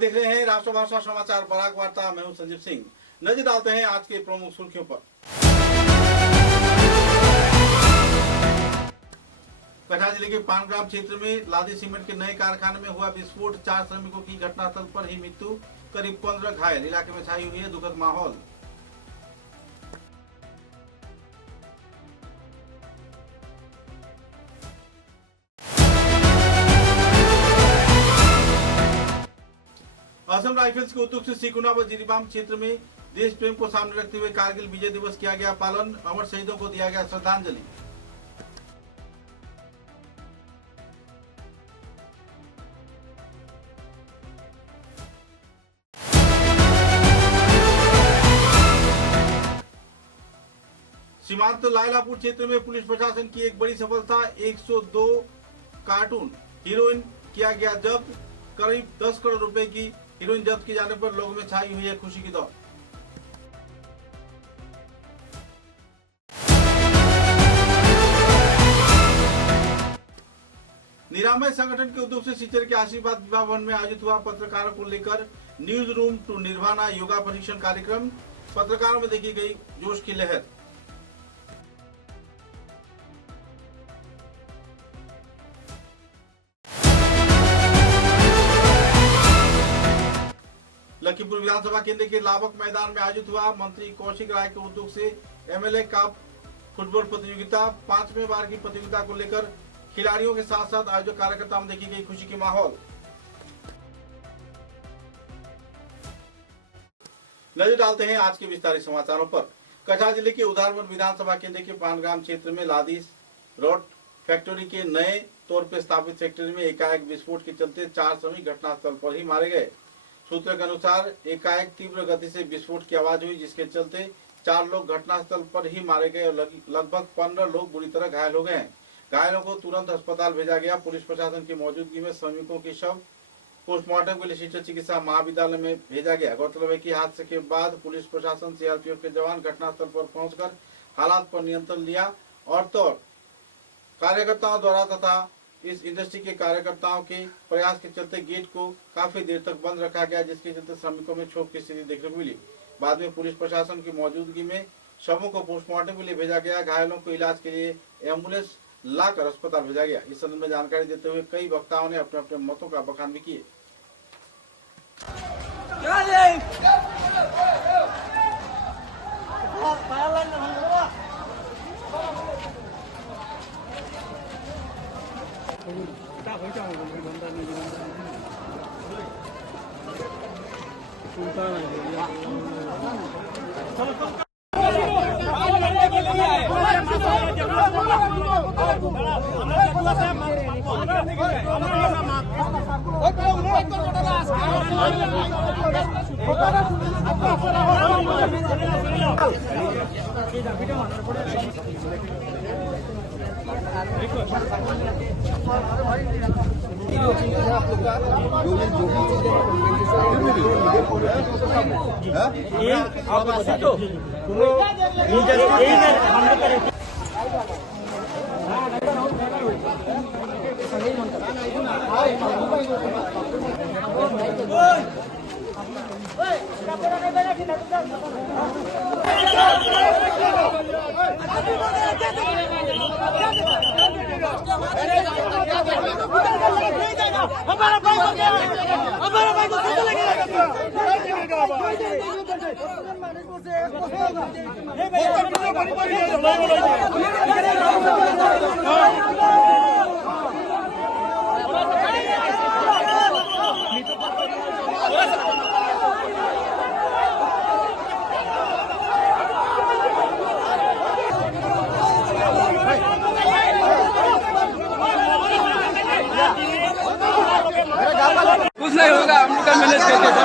देख रहे हैं राष्ट्रभाषा समाचार बराक वार्ता। मैं हूं संजीव सिंह। नजर डालते हैं आज के प्रमुख सुर्खियों पर। कटहा जिले के पानग्राम क्षेत्र में लादी सीमेंट के नए कारखाने में हुआ विस्फोट। 4 श्रमिकों की घटनास्थल पर ही मृत्यु, करीब 15 घायल। इलाके में छाई हुई है दुखद माहौल। असम राइफल्स के उद्योग से सिकुना व जिरीबाम क्षेत्र में देश प्रेम को सामने रखते हुए कारगिल विजय दिवस किया गया पालन। अमर शहीदों को दिया गया श्रद्धांजलि। सीमांत लायलापुर क्षेत्र में पुलिस प्रशासन की एक बड़ी सफलता। 102 कार्टून हीरोइन किया गया जब्त। करीब 10 करोड़ रुपए की हीरोइन जब्त किए जाने पर लोगों में छाई हुई है खुशी की दौड़। निरामय संगठन के उद्योग से सिचर के आशीर्वाद विवाह भवन में आयोजित हुआ पत्रकारों को लेकर news room to nirvana yoga प्रशिक्षण कार्यक्रम। पत्रकारों में देखी गई जोश की लहर। लखीमपुर विधानसभा केंद्र के लाभक मैदान में आयोजित हुआ मंत्री कौशिक राय के उद्योग से एमएलए कप फुटबॉल प्रतियोगिता। 5वें बार की प्रतियोगिता को लेकर खिलाड़ियों के साथ साथ आयोजक कार्यकर्ताओं में देखी गई खुशी की माहौल। नजर डालते हैं आज के विस्तारित समाचारों पर। कटहा जिले के उधारवन विधानसभा केंद्र के पानग्राम क्षेत्र में लादी रॉड फैक्ट्री के नए तौर पर स्थापित फैक्ट्री में एकाएक विस्फोट के चलते 4 श्रमिक घटनास्थल पर ही मारे गए। सूत्रों के अनुसार एकाएक तीव्र गति से विस्फोट की आवाज हुई, जिसके चलते 4 लोग घटनास्थल पर ही मारे गए और लगभग 15 लोग बुरी तरह घायल हो गए हैं। घायलों को तुरंत अस्पताल भेजा गया। पुलिस प्रशासन की मौजूदगी में श्रमिकों के शव पोस्टमार्टम के लिए शिक्षण चिकित्सा महाविद्यालय में भेजा गया। गौरतलब है कि हादसे के बाद पुलिस प्रशासन सीआरपीएफ के जवान घटनास्थल पर पहुंचकर हालात पर नियंत्रण लिया और तो कार्यकर्ताओं द्वारा तथा इस इंडस्ट्री के कार्यकर्ताओं के प्रयास के चलते गेट को काफी देर तक बंद रखा गया, जिसके चलते श्रमिकों में क्षोभ की स्थिति देखने को मिली। बाद में पुलिस प्रशासन की मौजूदगी में शवों को पोस्टमार्टम के लिए भेजा गया। घायलों को इलाज के लिए एम्बुलेंस लाकर अस्पताल भेजा गया। इस संबंध में जानकारी देते हुए कई वक्ताओं ने अपने अपने मतों का बखान भी किए। हमारा भाई को कैसे लगेगा? कुछ नहीं होगा, हम लोग का मैनेज करके देखो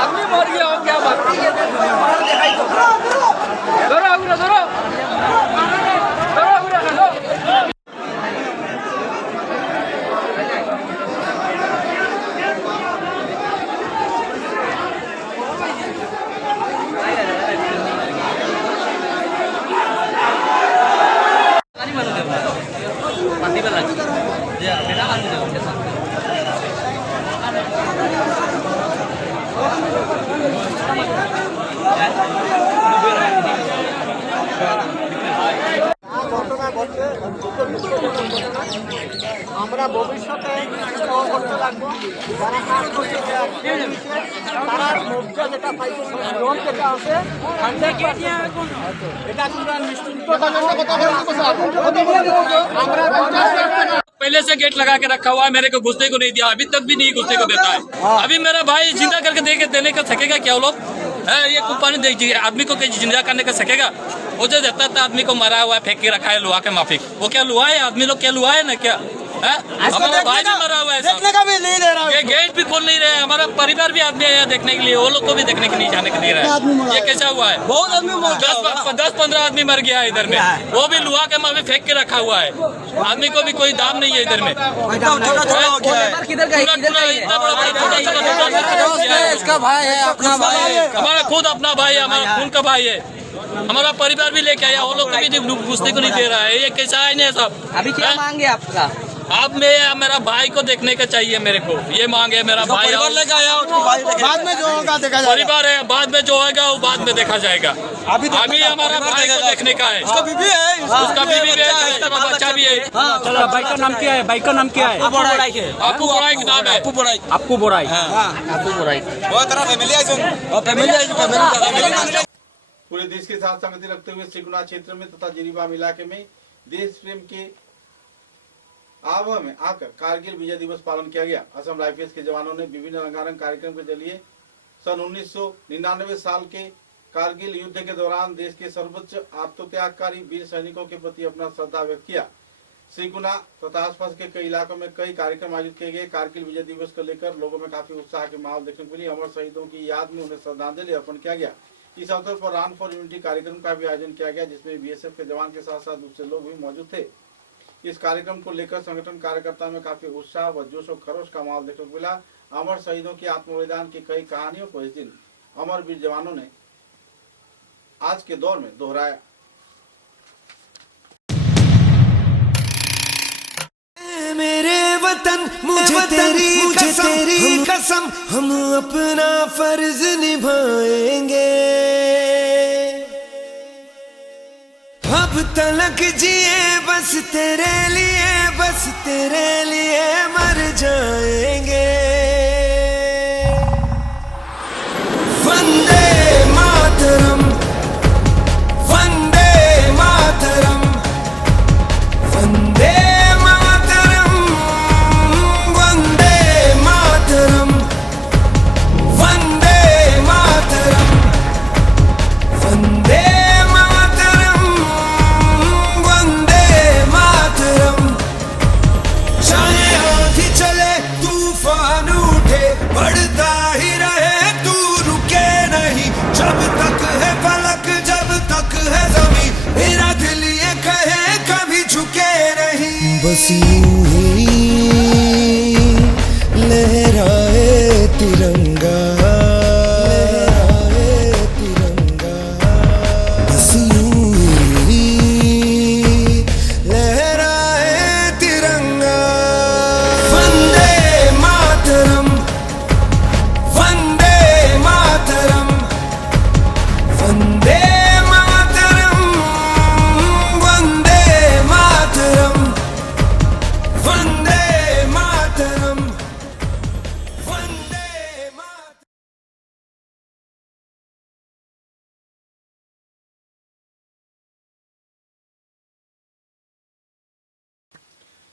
आदमी मर गया हो क्या बात। धरो আমরা ভবিষ্যতে করতে লাগবো যারা কাজ করছে তারা মুক্ত যেটা পাইছে লোন যেটা আছে এটা আমরা নিশ্চিত আমরা पहले से गेट लगा के रखा हुआ है, मेरे को घुसने को नहीं दिया, अभी तक भी नहीं घुसने को देता है। अभी मेरा भाई जिंदा करके देने का सकेगा क्या वो लोग? ये कुप्पा नहीं देखिए आदमी को जिंदा करने का सकेगा? वो जो देता था आदमी को मरा हुआ है फेंक के रखा है लोहा के माफिक, वो क्या लुहा है? आदमी लोग क्या लुहा है ना क्या? हमारा भाई भी मरा हुआ है, देखने का भी नहीं दे रहा ये गेट भी खोल नहीं रहे, हमारा परिवार भी आदमी आया देखने के लिए, वो लोग को भी देखने के नहीं जाने के दे रहा है। ये कैसा हुआ है? बहुत आदमी 10-15 आदमी मर गया है इधर में, वो भी लुहा के माफिक फेंक के रखा हुआ है। आदमी को भी कोई दाम नहीं है इधर में। इसका भाई है, अपना भाई है, हमारा खुद अपना भाई है, हमारा खून का भाई है, हमारा परिवार भी लेके आया, वो लोग भी घुसने को नहीं दे रहा है। ये कैसा है नहीं सब? अभी क्या मांगे आपका? अब मेरा भाई को देखने का चाहिए मेरे को, ये मांगे मेरा भाई लेके आया बाद में जो होगा देखा जाएगा। परिवार है, बाद में जो होगा वो बाद में देखा जाएगा। अभी हमारा भाई को देखने का है, उसका बीवी है, उसका बीवी भी है, उसका बच्चा भी है। चलो बाइक का नाम क्या है? बाइक का नाम क्या है? आपू बोराई का नाम है। आपू बोराई। आपू बोराई। पूरे देश के साथ संगति रखते हुए श्रीगुना क्षेत्र में तथा जिरीबाम इलाके में देश प्रेम के आवह में आकर कारगिल विजय दिवस पालन किया गया। असम राइफल्स के जवानों ने विभिन्न रंगारंग कार्यक्रम के जरिए सन 1999 साल के कारगिल युद्ध के दौरान देश के सर्वोच्च आत्मत्यागकारी वीर सैनिकों के प्रति अपना श्रद्धा व्यक्त किया। श्रीगुना तथा आसपास के कई इलाकों में कई कार्यक्रम आयोजित किए गए। कारगिल विजय दिवस को लेकर लोगों में काफी उत्साह के माहौल देखने को मिली। अमर शहीदों की याद में उन्हें श्रद्धांजलि अर्पण किया गया। इस अवसर पर रन फॉर यूनिटी कार्यक्रम का भी आयोजन किया गया, जिसमें बीएसएफ के जवान के साथ साथ दूसरे लोग भी मौजूद थे। इस कार्यक्रम को लेकर संगठन कार्यकर्ता में काफी उत्साह व जोश और खरोश का माहौल देखने को मिला। अमर शहीदों की आत्मबलिदान की कई कहानियों को इस दिन अमर वीर जवानों ने आज के दौर में दोहराया। मेरे वतन मुझे तेरी कसम हम अपना फर्ज निभाएंगे। अब तलक जिए बस तेरे लिए मर जाएंगे। वंदे मातरम, वंदे मातरम, वंदे मातरम, वंदे मातरम, वंदे मातरम, वंदे मातरम, वंदे मातरम। चाहे आंधी चले तूफान उठे बढ़ता ही रहे तू रुके नहीं। जब तक है फलक जब तक है ज़मीं मेरा दिल ये कहे कभी झुके नहीं। बस यूं ही लहराए तिरंगा, लहराए तिरंगा। बस यूं ही लहराए तिरंगा। वंदे मातरम, वंदे मातरम, वंदे मातरम, वंदे मातरम, वंदे मातरम, वंदे मातरम।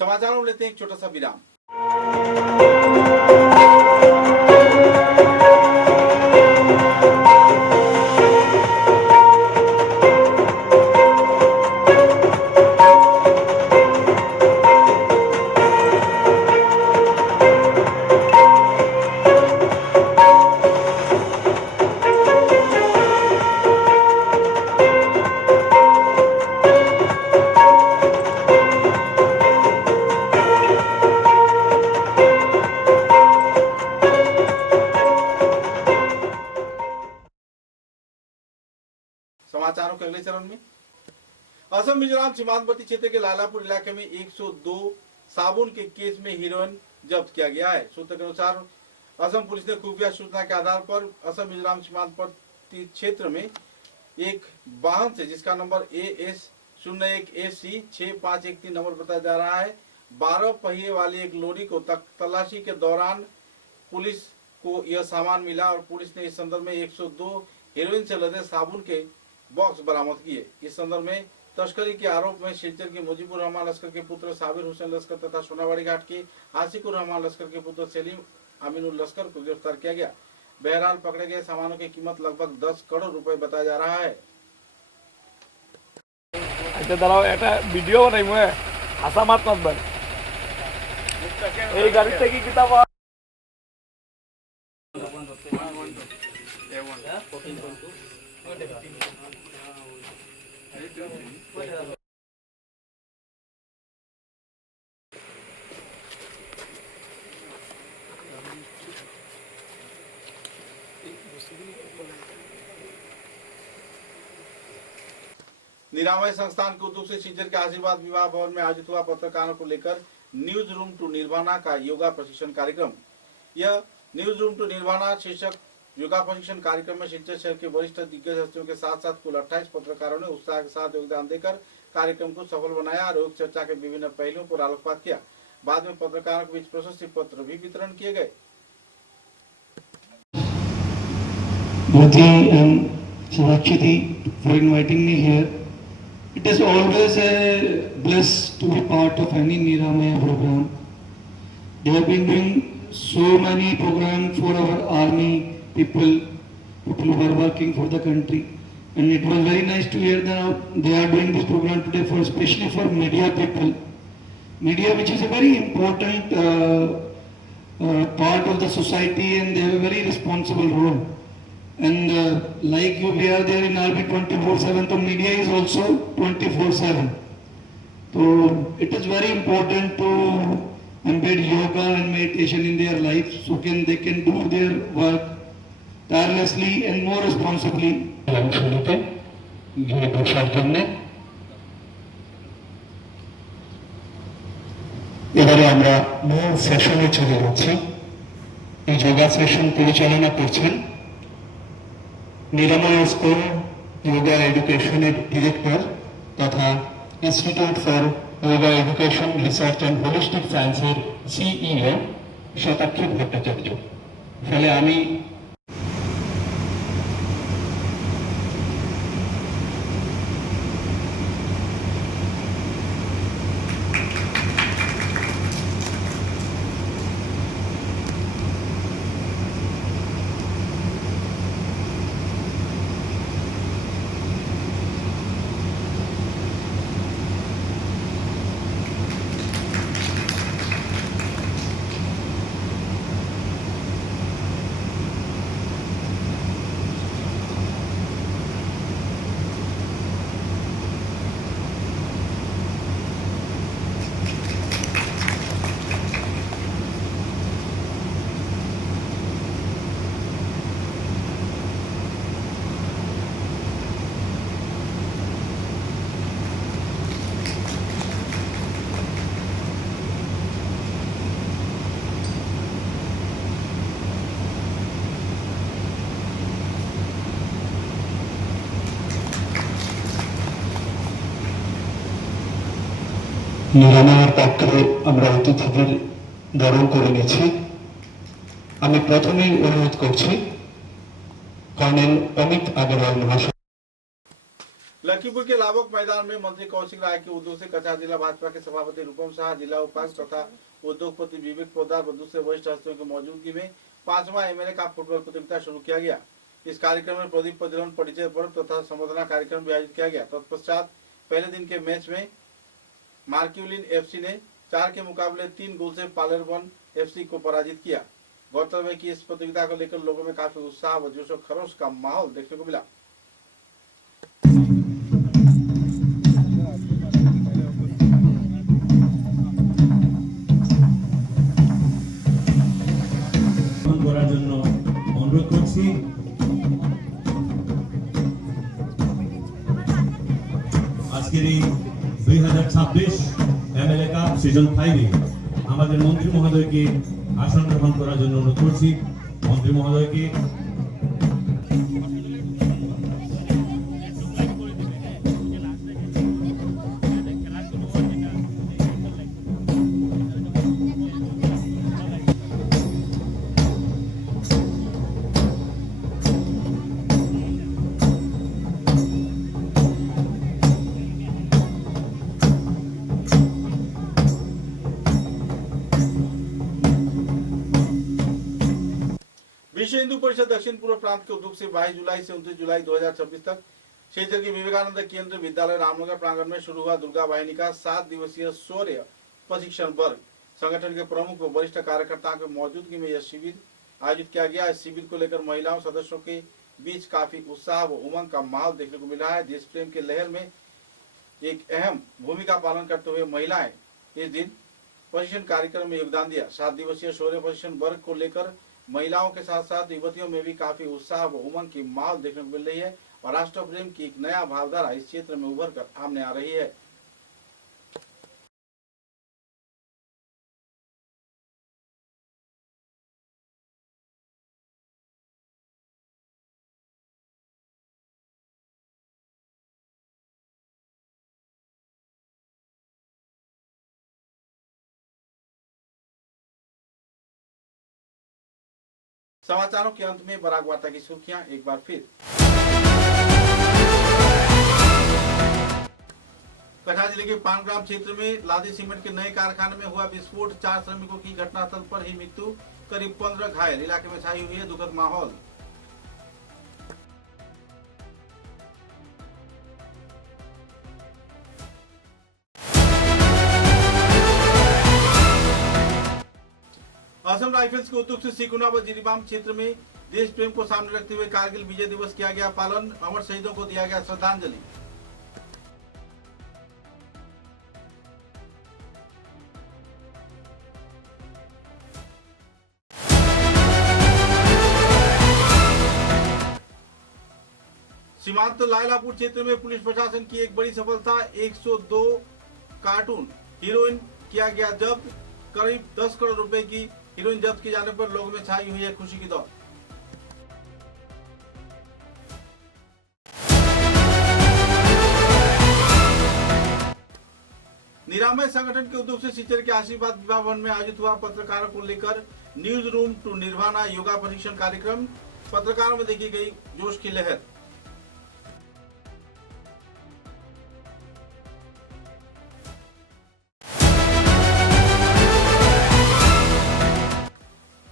समाचारों में लेते हैं एक छोटा सा विराम। समाचारों के अगले चरण में असम मिजोरम सीमांतवर्ती क्षेत्र के लालापुर इलाके में 102 साबुन के केस में हीरोइन जब्त किया गया है। सूत्र के अनुसार असम पुलिस ने खुफिया सूचना के आधार पर असम मिजोरम सीमांतवर्ती क्षेत्र में एक वाहन से जिसका नंबर AS01FC6513 नंबर बताया जा रहा है, 12 पहिए वाली एक लॉरी को तलाशी के दौरान पुलिस को यह सामान मिला और पुलिस ने इस संदर्भ में 102 हेरोइन से लदे साबुन के बॉक्स बरामद किए। इस संदर्भ में तस्करी के आरोप में सिलचर के मुजीबुर रहमान लश्कर के पुत्र साबिर हुसैन लश्कर तथा सोनावाड़ी घाट के आशिकुर रहमान लश्कर के पुत्र सेलिम अमीनुल लश्कर को गिरफ्तार किया गया। बहरहाल पकड़े गए सामानों की कीमत लगभग 10 करोड़ रुपए बताया जा रहा है। अच्छा दाঁড়াও একটা ভিডিও বানাই মই হাসা মাত মাত ভাই এই গাড়ি থেকে কি তাবা निरामय संस्थान के उद्योग से सिलचर के आशीर्वाद विवाह भवन में आयोजित हुआ पत्रकारों को लेकर न्यूज रूम टू निर्वाणा का योगा प्रशिक्षण कार्यक्रम। यह न्यूज रूम टू निर्वाणा शीर्षक योगा प्रशिक्षण कार्यक्रम में सिलचर शहर के वरिष्ठ दिग्गज हस्तियों के साथ साथ कुल 28 पत्रकारों ने उत्साह के साथ योगदान देकर कार्यक्रम को सफल बनाया और योग चर्चा के विभिन्न पहलुओं पर आलोकपात किया। बाद में पत्रकारों के बीच प्रशस्ति पत्र भी वितरण किए गए। Shivakshiti for inviting me here. It is always a bliss to be part of any Niramaya program. They have been doing so many programs for our army people who are working for the country. And it was very nice to hear that they are doing this program today for especially for media people. Media, which is a very important part of the society, and they have a very responsible role. And like you, we are there in RB 24/7, so media is also 24/7. So it is very important to embed yoga and meditation in their life, so they can do their work tirelessly and more responsibly. এবারে আমরা মূল সেশনে চলে যাচ্ছি। এই yoga session পরিচালনা করছেন নিরাময় স্কুল যোগা এডুকেশনের ডিরেক্টর তথা institute for yoga education research and holistic সায়েন্সের সিইও শতাক্ষী ভট্টাচার্য। ফলে আমি নিরাময়ের পক্ষে আমরা অতিথিদের বরণ করে নিয়েছি। আমি প্রথমেই অনুরোধ করছি कर्नल अमित अग्रवाल महाशय। लखीमपुर के लाभोक मैदान में मंत्री कौशिक राय के उद्योग से कछार जिला भाजपा के सभापति रूपम शाह, जिला उपाध्यक्ष तथा उद्योगपति विवेक पोद्दार व दूसरे वरिष्ठ हस्तियों की मौजूदगी में 5वां एमएलए का फुटबॉल प्रतियोगिता शुरू किया गया। इस कार्यक्रम में प्रदीप प्रज्वलन परिचय पर्व तथा संवर्धना कार्यक्रम भी आयोजित किया गया। तत्पश्चात पहले दिन के मैच में मार्क्यूलिन एफसी ने 4 के मुकाबले 3 गोल से पालेरबन एफसी को पराजित किया। गौरतलब है कि इस प्रतियोगिता को लेकर लोगों में काफी उत्साह व जोशो खरोश का माहौल देखने को मिला। অনুরোধ করছি আজকের এই 2026 এমএলএ কাপ সিজন 5 আমাদের মন্ত্রী মহোদয়কে আসন গ্রহণ করার জন্য অনুরোধ করছি। মন্ত্রী মহোদয়কে विश्व हिंदू परिषद दक्षिण पूर्व प्रांत के उद्योग से 22 जुलाई से 29 जुलाई 2026 तक क्षेत्र के विवेकानंद केंद्र विद्यालय रामनगर प्रांगण में शुरू हुआ दुर्गा वाहिनी का 7 दिवसीय शौर्य प्रशिक्षण वर्ग। संगठन के प्रमुख व वरिष्ठ कार्यकर्ताओं की मौजूदगी में यह शिविर आयोजित किया गया। इस शिविर को लेकर महिलाओं सदस्यों के बीच काफी उत्साह व उमंग का माहौल देखने को मिला है। देश प्रेम के लहर में एक अहम भूमिका पालन करते हुए महिलाएं इस दिन प्रशिक्षण कार्यक्रम में योगदान दिया। 7 दिवसीय शौर्य प्रशिक्षण वर्ग को लेकर महिलाओं के साथ साथ युवतियों में भी काफी उत्साह व उमंग की माहौल देखने को मिल रही है और राष्ट्र प्रेम की एक नया भावधारा इस क्षेत्र में उभर कर सामने आ रही है। समाचारों के अंत में बराक वार्ता की सुर्खियां एक बार फिर। कटहा जिले के पानग्राम क्षेत्र में लादी सीमेंट के नए कारखाने में हुआ विस्फोट। 4 श्रमिकों की घटनास्थल पर ही मृत्यु, करीब 15 घायल। इलाके में छाई हुई है दुखद माहौल। असम राइफल्स के उद्योग से सिकुना व जिरीबाम क्षेत्र में देश प्रेम को सामने रखते हुए कारगिल विजय दिवस किया गया पालन। अमर शहीदों को दिया गया श्रद्धांजलि। सीमांत लायलापुर क्षेत्र में पुलिस प्रशासन की एक बड़ी सफलता। 102 कार्टून हीरोइन किया गया जब्त। करीब 10 करोड़ रुपए की हीरोइन जब्त किए जाने पर लोगों में छाई हुई है खुशी की दौड़। निरामय संगठन के उद्योग से सिचर के आशीर्वाद विवाह भवन में आयोजित हुआ पत्रकारों को लेकर news room to nirvana yoga प्रशिक्षण कार्यक्रम। पत्रकारों में देखी गई जोश की लहर।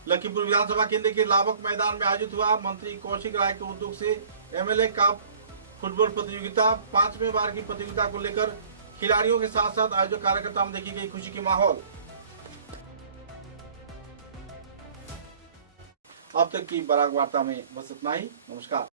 लखीमपुर विधानसभा केंद्र के लाभक मैदान में आयोजित हुआ मंत्री कौशिक राय के उद्योग से एमएलए कप फुटबॉल प्रतियोगिता। 5वें बार की प्रतियोगिता को लेकर खिलाड़ियों के साथ साथ आयोजक कार्यकर्ताओं में देखी गई खुशी की माहौल। अब तक की बराक वार्ता में बस इतना ही। नमस्कार।